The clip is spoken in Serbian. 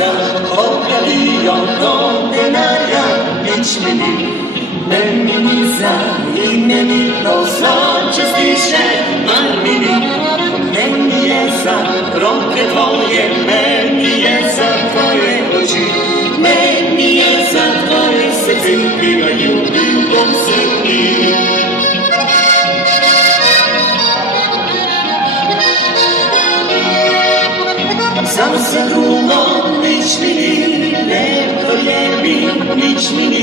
за обявиото денаря личмени. Мени за именитно злочестише мамини. Мeni je za roke tvoje, meni je za tvoje oči, meni je za tvoje srce, ki ga ljubim po vsemi. Za vse drugo nič mi ni, ne verjemi, nič mi ni.